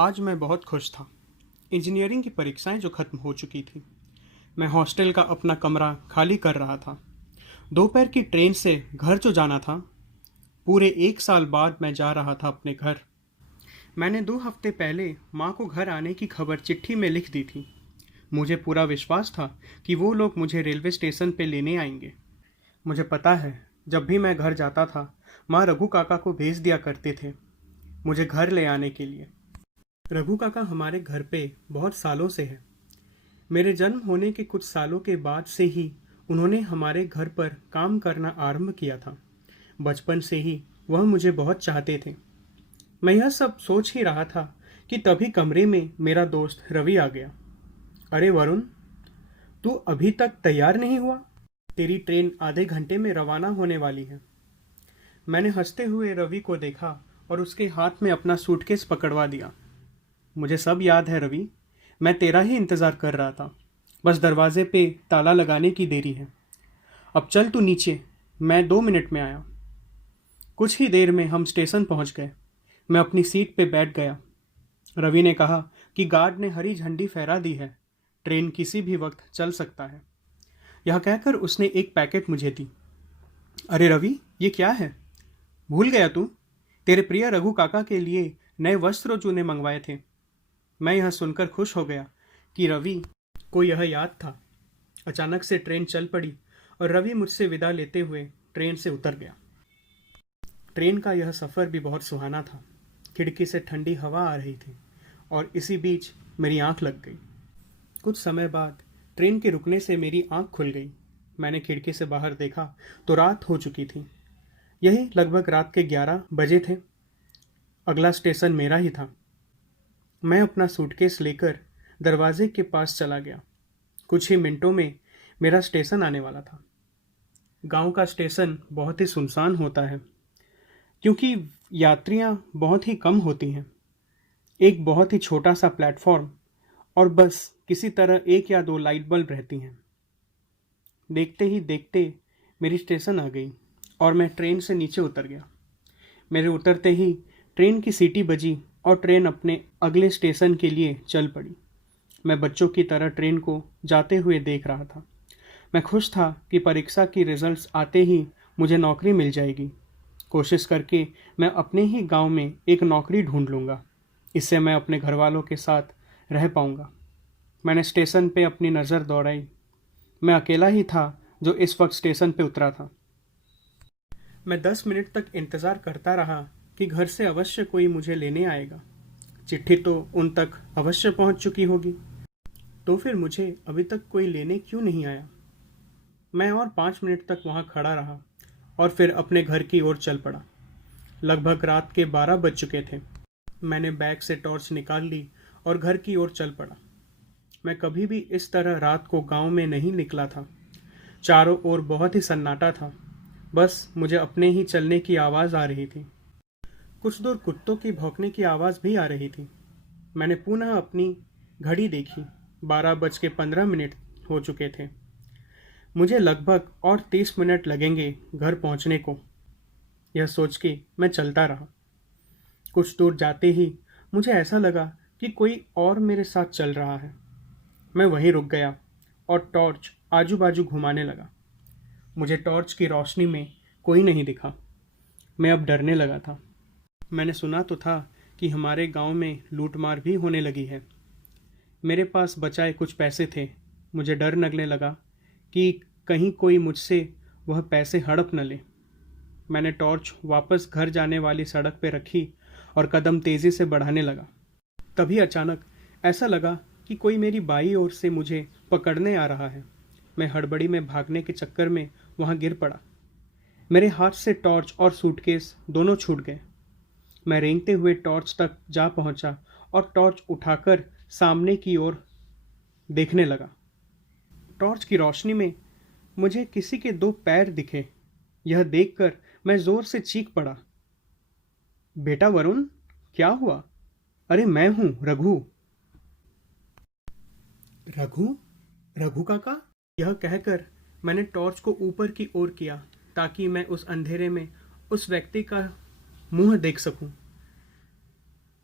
आज मैं बहुत खुश था। इंजीनियरिंग की परीक्षाएं जो खत्म हो चुकी थी। मैं हॉस्टल का अपना कमरा खाली कर रहा था। दोपहर की ट्रेन से घर जो जाना था, पूरे 1 साल बाद मैं जा रहा था अपने घर। मैंने 2 हफ्ते पहले माँ को घर आने की खबर चिट्ठी में लिख दी थी। मुझे पूरा विश्वास था कि वो लोग मुझे रेलवे स्टेशन पे लेने आएंगे। मुझे पता है, जब भी मैं घर जाता था, माँ रघु काका को भेज दिया करते थे मुझे घर ले आने के लिए। रघु काका हमारे घर पे बहुत सालों से है। मेरे जन्म होने के कुछ सालों के बाद से ही उन्होंने हमारे घर पर काम करना आरंभ किया था। बचपन से ही वह मुझे बहुत चाहते थे। मैं यह सब सोच ही रहा था कि तभी कमरे में मेरा दोस्त रवि आ गया। अरे वरुण, तू अभी तक तैयार नहीं हुआ? तेरी ट्रेन आधे घंटे में रवाना होने वाली है। मैंने हंसते हुए रवि को देखा और उसके हाथ में अपना सूटकेस पकड़वा दिया। मुझे सब याद है रवि, मैं तेरा ही इंतज़ार कर रहा था। बस दरवाजे पे ताला लगाने की देरी है। अब चल तू नीचे, मैं 2 मिनट में आया। कुछ ही देर में हम स्टेशन पहुंच गए। मैं अपनी सीट पे बैठ गया। रवि ने कहा कि गार्ड ने हरी झंडी फहरा दी है, ट्रेन किसी भी वक्त चल सकता है। यह कहकर उसने एक पैकेट मुझे दी। अरे रवि, ये क्या है? भूल गया तू? तेरे प्रिय रघु काका के लिए नए वस्त्र जो ने मंगवाए थे। मैं यह सुनकर खुश हो गया कि रवि को यह याद था। अचानक से ट्रेन चल पड़ी और रवि मुझसे विदा लेते हुए ट्रेन से उतर गया। ट्रेन का यह सफ़र भी बहुत सुहाना था। खिड़की से ठंडी हवा आ रही थी और इसी बीच मेरी आंख लग गई। कुछ समय बाद ट्रेन के रुकने से मेरी आंख खुल गई। मैंने खिड़की से बाहर देखा तो रात हो चुकी थी। यही लगभग रात के 11 बजे थे। अगला स्टेशन मेरा ही था। मैं अपना सूटकेस लेकर दरवाजे के पास चला गया। कुछ ही मिनटों में मेरा स्टेशन आने वाला था। गांव का स्टेशन बहुत ही सुनसान होता है, क्योंकि यात्रियां बहुत ही कम होती हैं। एक बहुत ही छोटा सा प्लेटफॉर्म और बस किसी तरह एक या दो लाइट बल्ब रहती हैं। देखते ही देखते मेरी स्टेशन आ गई और मैं ट्रेन से नीचे उतर गया। मेरे उतरते ही ट्रेन की सीटी बजी और ट्रेन अपने अगले स्टेशन के लिए चल पड़ी। मैं बच्चों की तरह ट्रेन को जाते हुए देख रहा था। मैं खुश था कि परीक्षा की रिजल्ट्स आते ही मुझे नौकरी मिल जाएगी। कोशिश करके मैं अपने ही गांव में एक नौकरी ढूंढ लूँगा। इससे मैं अपने घर वालों के साथ रह पाऊँगा। मैंने स्टेशन पे अपनी नज़र दौड़ाई। मैं अकेला ही था जो इस वक्त स्टेशन पे उतरा था। मैं 10 मिनट तक इंतज़ार करता रहा कि घर से अवश्य कोई मुझे लेने आएगा। चिट्ठी तो उन तक अवश्य पहुंच चुकी होगी। तो फिर मुझे अभी तक कोई लेने क्यों नहीं आया? मैं और 5 मिनट तक वहां खड़ा रहा और फिर अपने घर की ओर चल पड़ा। लगभग रात के 12 बज चुके थे। मैंने बैग से टॉर्च निकाल ली और घर की ओर चल पड़ा। मैं कभी भी इस तरह रात को गांव में नहीं निकला था। चारों ओर बहुत ही सन्नाटा था। बस मुझे अपने ही चलने की आवाज़ आ रही थी। कुछ दूर कुत्तों की भौंकने की आवाज़ भी आ रही थी। मैंने पुनः अपनी घड़ी देखी। 12:15 हो चुके थे। मुझे लगभग और 30 मिनट लगेंगे घर पहुंचने को। यह सोच के मैं चलता रहा। कुछ दूर जाते ही मुझे ऐसा लगा कि कोई और मेरे साथ चल रहा है। मैं वहीं रुक गया और टॉर्च आजू बाजू घुमाने लगा। मुझे टॉर्च की रोशनी में कोई नहीं दिखा। मैं अब डरने लगा था। मैंने सुना तो था कि हमारे गांव में लूटमार भी होने लगी है। मेरे पास बचाए कुछ पैसे थे। मुझे डर लगने लगा कि कहीं कोई मुझसे वह पैसे हड़प न ले। मैंने टॉर्च वापस घर जाने वाली सड़क पर रखी और कदम तेज़ी से बढ़ाने लगा। तभी अचानक ऐसा लगा कि कोई मेरी बाईं ओर से मुझे पकड़ने आ रहा है। मैं हड़बड़ी में भागने के चक्कर में वहां गिर पड़ा। मेरे हाथ से टॉर्च और सूटकेस दोनों छूट गए। मैं रेंगते हुए टॉर्च तक जा पहुंचा और टॉर्च उठाकर सामने की ओर देखने लगा। टॉर्च की रोशनी में मुझे किसी के 2 पैर दिखे। यह देखकर मैं जोर से चीख पड़ा। बेटा वरुण, क्या हुआ? अरे मैं हूं रघु। रघु? रघु काका? यह कहकर मैंने टॉर्च को ऊपर की ओर किया ताकि मैं उस अंधेरे में उस व्यक्ति का मुंह देख सकूं।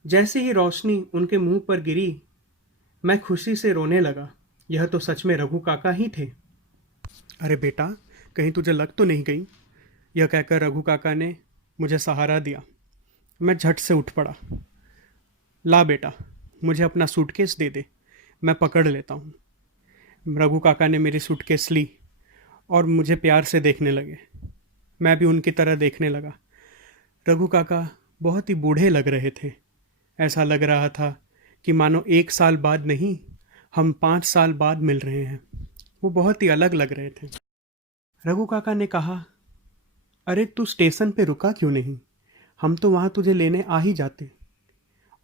जैसे ही रोशनी उनके मुंह पर गिरी, मैं खुशी से रोने लगा। यह तो सच में रघु काका ही थे। अरे बेटा, कहीं तुझे लग तो नहीं गई? यह कहकर रघु काका ने मुझे सहारा दिया। मैं झट से उठ पड़ा। ला बेटा, मुझे अपना सूटकेस दे दे, मैं पकड़ लेता हूँ। रघु काका ने मेरी सूटकेस ली और मुझे प्यार से देखने लगे। मैं भी उनकी तरह देखने लगा। रघु काका बहुत ही बूढ़े लग रहे थे। ऐसा लग रहा था कि मानो 1 साल बाद नहीं, हम 5 साल बाद मिल रहे हैं। वो बहुत ही अलग लग रहे थे। रघु काका ने कहा, अरे तू स्टेशन पे रुका क्यों नहीं? हम तो वहाँ तुझे लेने आ ही जाते।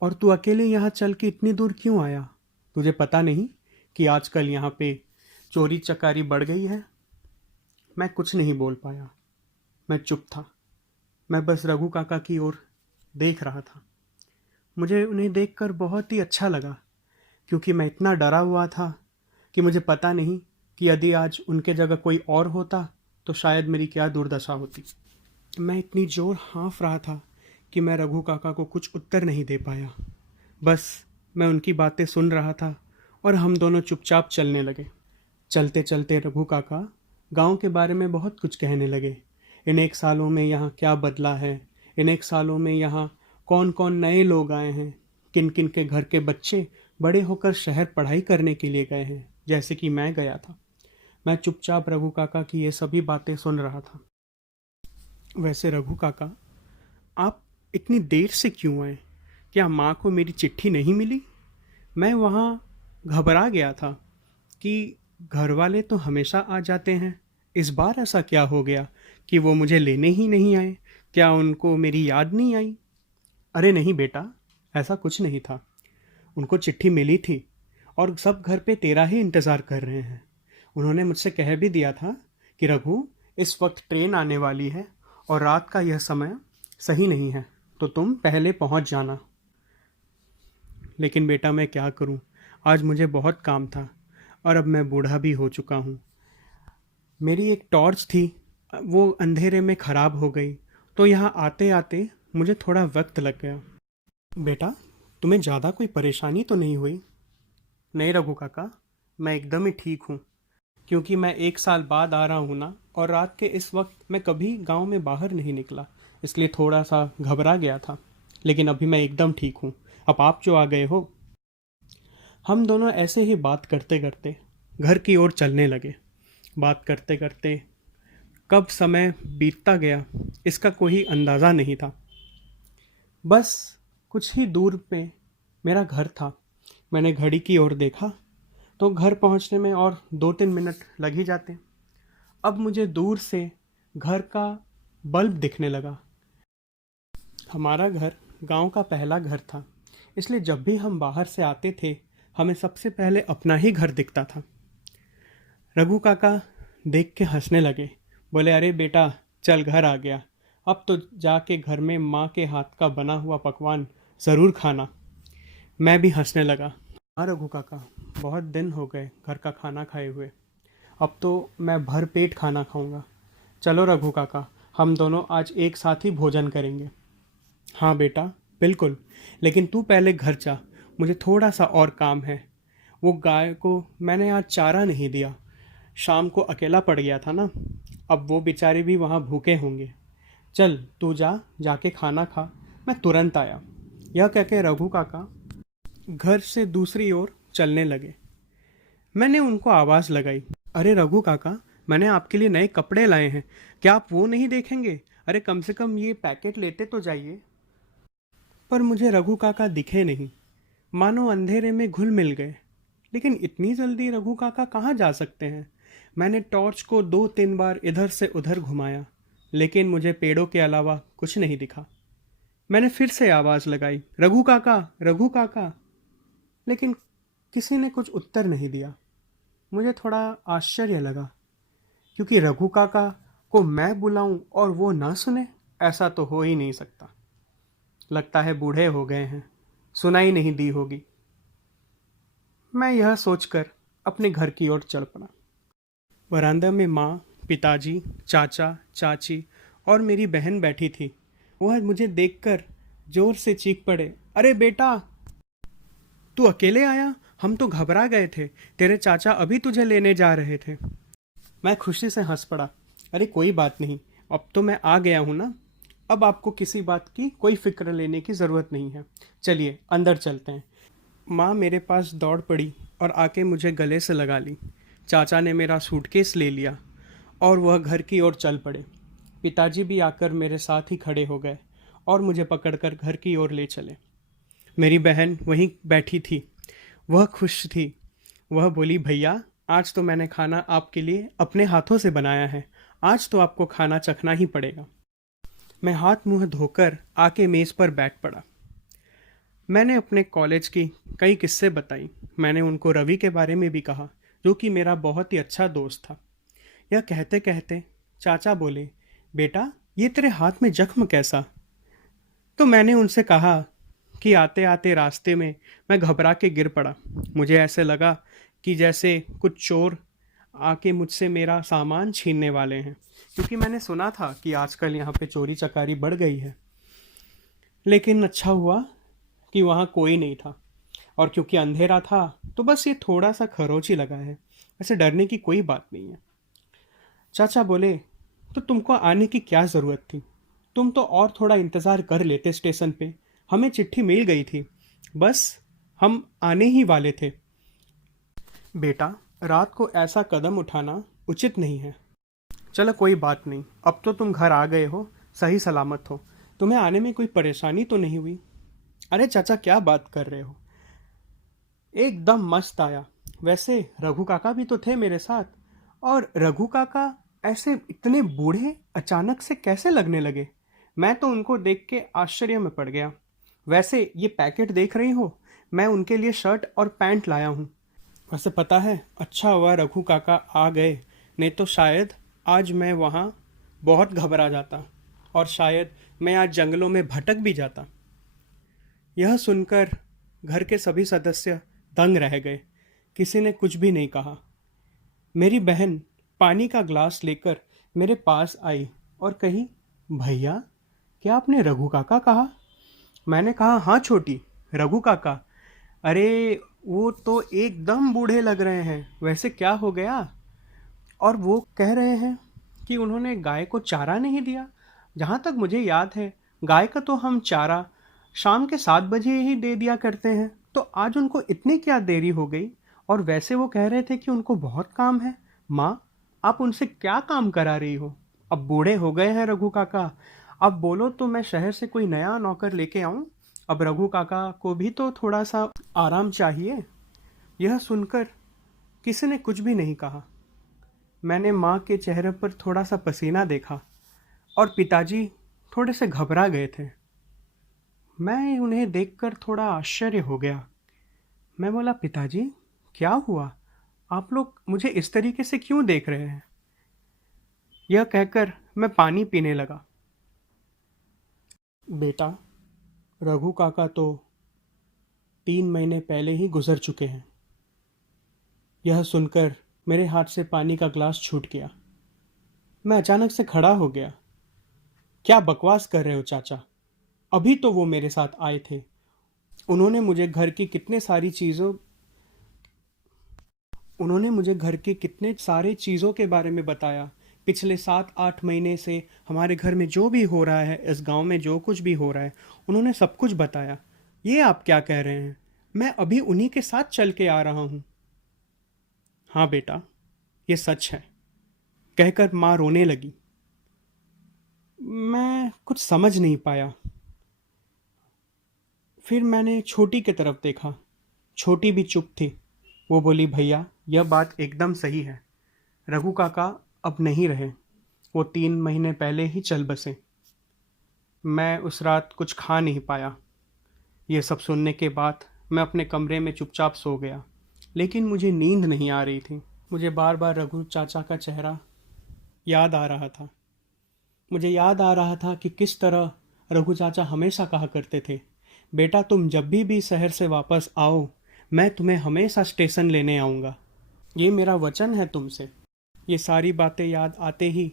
और तू अकेले यहाँ चल के इतनी दूर क्यों आया? तुझे पता नहीं कि आजकल यहाँ पे चोरी चकारी बढ़ गई है? मैं कुछ नहीं बोल पाया। मैं चुप था। मैं बस रघु काका की ओर देख रहा था। मुझे उन्हें देखकर बहुत ही अच्छा लगा, क्योंकि मैं इतना डरा हुआ था कि मुझे पता नहीं कि यदि आज उनके जगह कोई और होता तो शायद मेरी क्या दुर्दशा होती। मैं इतनी जोर हाँफ रहा था कि मैं रघु काका को कुछ उत्तर नहीं दे पाया। बस मैं उनकी बातें सुन रहा था और हम दोनों चुपचाप चलने लगे। चलते चलते रघु काका गांव के बारे में बहुत कुछ कहने लगे। इन 1 सालों में यहाँ क्या बदला है, इन 1 सालों में यहाँ कौन कौन नए लोग आए हैं, किन किन के घर के बच्चे बड़े होकर शहर पढ़ाई करने के लिए गए हैं, जैसे कि मैं गया था। मैं चुपचाप रघु काका की ये सभी बातें सुन रहा था। वैसे रघु काका, आप इतनी देर से क्यों आए? क्या माँ को मेरी चिट्ठी नहीं मिली? मैं वहाँ घबरा गया था कि घर वाले तो हमेशा आ जाते हैं, इस बार ऐसा क्या हो गया कि वो मुझे लेने ही नहीं आए? क्या उनको मेरी याद नहीं आई? अरे नहीं बेटा, ऐसा कुछ नहीं था। उनको चिट्ठी मिली थी और सब घर पे तेरा ही इंतज़ार कर रहे हैं। उन्होंने मुझसे कह भी दिया था कि रघु, इस वक्त ट्रेन आने वाली है और रात का यह समय सही नहीं है, तो तुम पहले पहुंच जाना। लेकिन बेटा, मैं क्या करूं? आज मुझे बहुत काम था और अब मैं बूढ़ा भी हो चुका हूं। मेरी एक टॉर्च थी, वो अंधेरे में ख़राब हो गई, तो यहाँ आते आते मुझे थोड़ा वक्त लग गया। बेटा, तुम्हें ज़्यादा कोई परेशानी तो नहीं हुई? नहीं रघु काका, मैं एकदम ही ठीक हूँ, क्योंकि मैं 1 साल बाद आ रहा हूँ ना, और रात के इस वक्त मैं कभी गांव में बाहर नहीं निकला, इसलिए थोड़ा सा घबरा गया था। लेकिन अभी मैं एकदम ठीक हूँ। अब आप जो आ गए हो। हम दोनों ऐसे ही बात करते करते घर की ओर चलने लगे। बात करते करते कब समय बीतता गया, इसका कोई अंदाज़ा नहीं था। बस कुछ ही दूर पे मेरा घर था। मैंने घड़ी की ओर देखा तो घर पहुंचने में और 2-3 मिनट लग ही जाते। अब मुझे दूर से घर का बल्ब दिखने लगा। हमारा घर गांव का पहला घर था, इसलिए जब भी हम बाहर से आते थे हमें सबसे पहले अपना ही घर दिखता था। रघु काका देख के हंसने लगे। बोले, अरे बेटा, चल घर आ गया, अब तो जाके घर में माँ के हाथ का बना हुआ पकवान ज़रूर खाना। मैं भी हंसने लगा। हाँ रघु काका, बहुत दिन हो गए घर का खाना खाए हुए, अब तो मैं भर पेट खाना खाऊंगा। चलो रघु काका, हम दोनों आज एक साथ ही भोजन करेंगे। हाँ बेटा, बिल्कुल, लेकिन तू पहले घर जा, मुझे थोड़ा सा और काम है। वो गाय को मैंने आज चारा नहीं दिया, शाम को अकेला पड़ गया था ना, अब वो बेचारे भी वहाँ भूखे होंगे। चल तू जा, जाके खाना खा, मैं तुरंत आया। यह कह के रघु काका घर से दूसरी ओर चलने लगे। मैंने उनको आवाज़ लगाई, अरे रघु काका, मैंने आपके लिए नए कपड़े लाए हैं, क्या आप वो नहीं देखेंगे? अरे कम से कम ये पैकेट लेते तो जाइए। पर मुझे रघु काका दिखे नहीं, मानो अंधेरे में घुल मिल गए। लेकिन इतनी जल्दी रघु काका कहाँ जा सकते हैं? मैंने टॉर्च को 2-3 बार इधर से उधर घुमाया, लेकिन मुझे पेड़ों के अलावा कुछ नहीं दिखा। मैंने फिर से आवाज़ लगाई, रघु काका, रघु काका, लेकिन किसी ने कुछ उत्तर नहीं दिया। मुझे थोड़ा आश्चर्य लगा, क्योंकि रघु काका को मैं बुलाऊं और वो ना सुने, ऐसा तो हो ही नहीं सकता। लगता है बूढ़े हो गए हैं, सुनाई नहीं दी होगी। मैं यह सोचकर अपने घर की ओर चल पड़ा। वरांदा में माँ, पिताजी, चाचा, चाची और मेरी बहन बैठी थी। वह मुझे देखकर जोर से चीख पड़े, अरे बेटा, तू अकेले आया? हम तो घबरा गए थे, तेरे चाचा अभी तुझे लेने जा रहे थे। मैं खुशी से हंस पड़ा। अरे कोई बात नहीं, अब तो मैं आ गया हूँ ना। अब आपको किसी बात की कोई फिक्र लेने की ज़रूरत नहीं है। चलिए अंदर चलते हैं। माँ मेरे पास दौड़ पड़ी और आके मुझे गले से लगा ली। चाचा ने मेरा सूटकेस ले लिया और वह घर की ओर चल पड़े। पिताजी भी आकर मेरे साथ ही खड़े हो गए और मुझे पकड़कर घर की ओर ले चले। मेरी बहन वहीं बैठी थी। वह खुश थी। वह बोली, भैया आज तो मैंने खाना आपके लिए अपने हाथों से बनाया है। आज तो आपको खाना चखना ही पड़ेगा। मैं हाथ मुंह धोकर आके मेज़ पर बैठ पड़ा। मैंने अपने कॉलेज की कई किस्से बताई। मैंने उनको रवि के बारे में भी कहा, जो कि मेरा बहुत ही अच्छा दोस्त था। यह कहते कहते चाचा बोले, बेटा ये तेरे हाथ में जख्म कैसा? तो मैंने उनसे कहा कि आते आते रास्ते में मैं घबरा के गिर पड़ा। मुझे ऐसे लगा कि जैसे कुछ चोर आके मुझसे मेरा सामान छीनने वाले हैं, क्योंकि मैंने सुना था कि आजकल यहाँ पे चोरी चकारी बढ़ गई है। लेकिन अच्छा हुआ कि वहाँ कोई नहीं था, और क्योंकि अंधेरा था तो बस ये थोड़ा सा खरोच ही लगा है। ऐसे डरने की कोई बात नहीं है। चाचा बोले, तो तुमको आने की क्या ज़रूरत थी? तुम तो और थोड़ा इंतज़ार कर लेते स्टेशन पे। हमें चिट्ठी मिल गई थी, बस हम आने ही वाले थे। बेटा, रात को ऐसा कदम उठाना उचित नहीं है। चलो कोई बात नहीं, अब तो तुम घर आ गए हो, सही सलामत हो। तुम्हें आने में कोई परेशानी तो नहीं हुई? अरे चाचा क्या बात कर रहे हो, एकदम मस्त आया। वैसे रघु काका भी तो थे मेरे साथ। और रघु काका ऐसे इतने बूढ़े अचानक से कैसे लगने लगे? मैं तो उनको देख के आश्चर्य में पड़ गया। वैसे ये पैकेट देख रही हो, मैं उनके लिए शर्ट और पैंट लाया हूँ। वैसे पता है, अच्छा हुआ रघु काका आ गए, नहीं तो शायद आज मैं वहाँ बहुत घबरा जाता और शायद मैं आज जंगलों में भटक भी जाता। यह सुनकर घर के सभी सदस्य दंग रह गए। किसी ने कुछ भी नहीं कहा। मेरी बहन पानी का ग्लास लेकर मेरे पास आई और कही, भैया क्या आपने रघु काका कहा? मैंने कहा, हाँ छोटी, रघु काका। अरे वो तो एकदम बूढ़े लग रहे हैं, वैसे क्या हो गया? और वो कह रहे हैं कि उन्होंने गाय को चारा नहीं दिया। जहाँ तक मुझे याद है, गाय का तो हम चारा शाम के 7 बजे ही दे दिया करते हैं, तो आज उनको इतनी क्या देरी हो गई? और वैसे वो कह रहे थे कि उनको बहुत काम है। माँ, आप उनसे क्या काम करा रही हो? अब बूढ़े हो गए हैं रघु काका। अब बोलो तो मैं शहर से कोई नया नौकर लेके आऊं? अब रघु काका को भी तो थोड़ा सा आराम चाहिए। यह सुनकर किसी ने कुछ भी नहीं कहा। मैंने माँ के चेहरे पर थोड़ा सा पसीना देखा और पिताजी थोड़े से घबरा गए थे। मैं उन्हें देखकर थोड़ा आश्चर्य हो गया। मैं बोला, पिताजी क्या हुआ? आप लोग मुझे इस तरीके से क्यों देख रहे हैं? यह कहकर मैं पानी पीने लगा। बेटा, रघु काका तो 3 महीने पहले ही गुजर चुके हैं। यह सुनकर मेरे हाथ से पानी का ग्लास छूट गया। मैं अचानक से खड़ा हो गया। क्या बकवास कर रहे हो चाचा? अभी तो वो मेरे साथ आए थे। उन्होंने मुझे घर की कितने सारी चीज़ों उन्होंने मुझे घर के कितने सारे चीज़ों के बारे में बताया। पिछले 7-8 महीने से हमारे घर में जो भी हो रहा है, इस गांव में जो कुछ भी हो रहा है, उन्होंने सब कुछ बताया। ये आप क्या कह रहे हैं? मैं अभी उन्हीं के साथ चल के आ रहा हूँ। हाँ बेटा, ये सच है, कहकर माँ रोने लगी। मैं कुछ समझ नहीं पाया। फिर मैंने छोटी की तरफ देखा। छोटी भी चुप थी। वो बोली, भैया यह बात एकदम सही है। रघु काका अब नहीं रहे। वो 3 महीने पहले ही चल बसे। मैं उस रात कुछ खा नहीं पाया। ये सब सुनने के बाद मैं अपने कमरे में चुपचाप सो गया। लेकिन मुझे नींद नहीं आ रही थी। मुझे बार बार रघु चाचा का चेहरा याद आ रहा था। मुझे याद आ रहा था कि किस तरह रघु चाचा हमेशा कहा करते थे, बेटा तुम जब भी शहर से वापस आओ, मैं तुम्हें हमेशा स्टेशन लेने आऊँगा। ये मेरा वचन है तुमसे। ये सारी बातें याद आते ही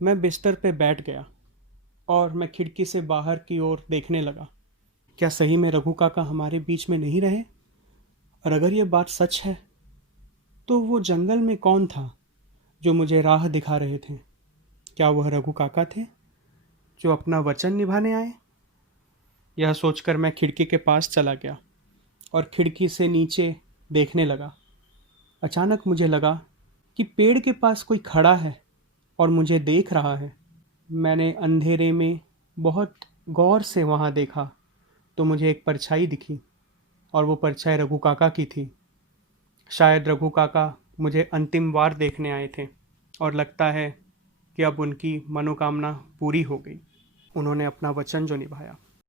मैं बिस्तर पे बैठ गया और मैं खिड़की से बाहर की ओर देखने लगा। क्या सही में रघु काका हमारे बीच में नहीं रहे? और अगर ये बात सच है, तो वो जंगल में कौन था जो मुझे राह दिखा रहे थे? क्या वह रघु काका थे जो अपना वचन निभाने आए? यह सोचकर मैं खिड़की के पास चला गया और खिड़की से नीचे देखने लगा। अचानक मुझे लगा कि पेड़ के पास कोई खड़ा है और मुझे देख रहा है। मैंने अंधेरे में बहुत गौर से वहाँ देखा तो मुझे एक परछाई दिखी और वो परछाई रघु काका की थी। शायद रघु काका मुझे अंतिम बार देखने आए थे और लगता है कि अब उनकी मनोकामना पूरी हो गई। उन्होंने अपना वचन जो निभाया।